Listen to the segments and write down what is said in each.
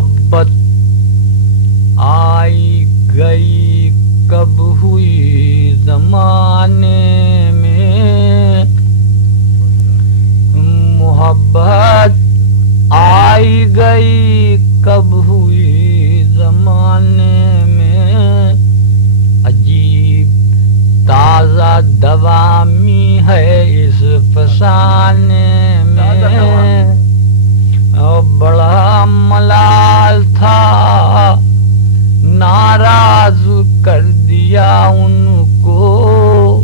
محبت آئی گئی کب ہوئی زمانے میں، محبت آئی گئی کب ہوئی زمانے میں، عجیب تازہ دوامی ہے اس فسانے میں، بڑا ملال تھا ناراض کر دیا ان کو،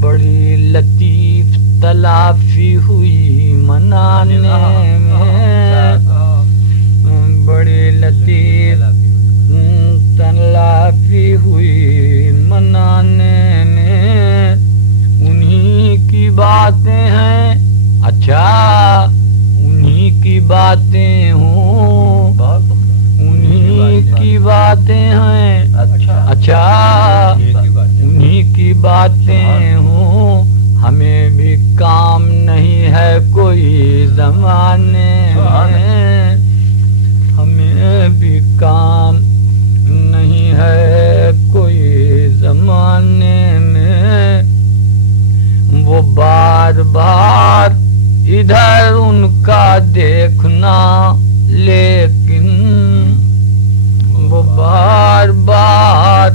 بڑی لطیف تلافی ہوئی منانے میں، بڑی لطیف تلافی ہوئی منانے میں، انہی کی باتیں ہیں اچھا انہی کی باتیں ہوں، انہی کی باتیں ہیں اچھا انہی کی باتیں ہوں، ہمیں بھی کام نہیں ہے کوئی زمانے میں، ہمیں بھی کام نہیں ہے کوئی زمانے میں، وہ بار بار ادھر ان کا دیکھنا لیکن، وہ بار بار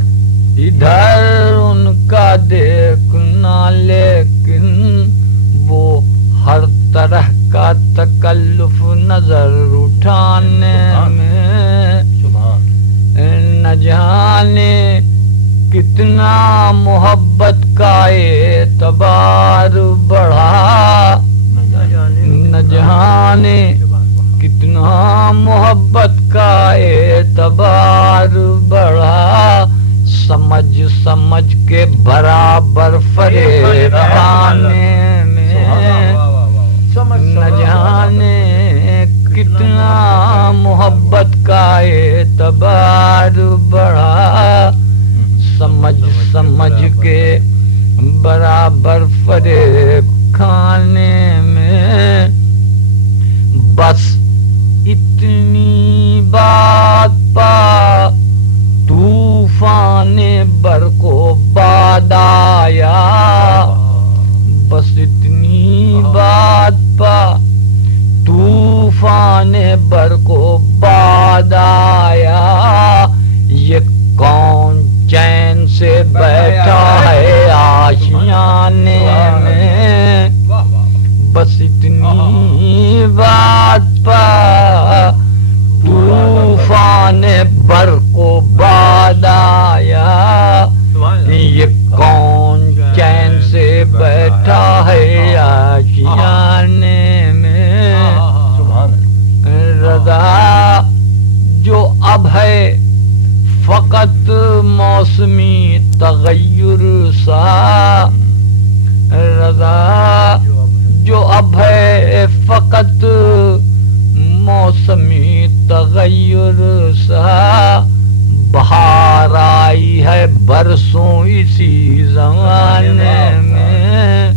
ادھر ان کا دیکھنا لیکن، وہ ہر طرح کا تکلف نظر اٹھانے میں، نہ جانے کتنا محبت کا اعتبار بڑھا، نہ جانے کتنا محبت کا اعتبار بڑھا، سمجھ سمجھ کے برابر فریب کھانے میں، نہ جانے کتنا محبت کا اعتبار بڑھا، سمجھ سمجھ کے برابر فریب کھانے میں، بس اتنی بات پا طوفان برق و باد آیا، بس اتنی بات پا طوفان برق و باد آیا، یہ کون چین سے بیٹھا ہے آشیانے میں، بس اتنی بات پا طوفان برق و باد آیا، یہ کون چین سے بیٹھا ہے آشیانے میں، رضا جو اب ہے فقط موسمی تغیر سا، رضا جو اب ہے فقط موسمی تغیر سا، بہار آئی ہے برسوں اسی زمانے میں،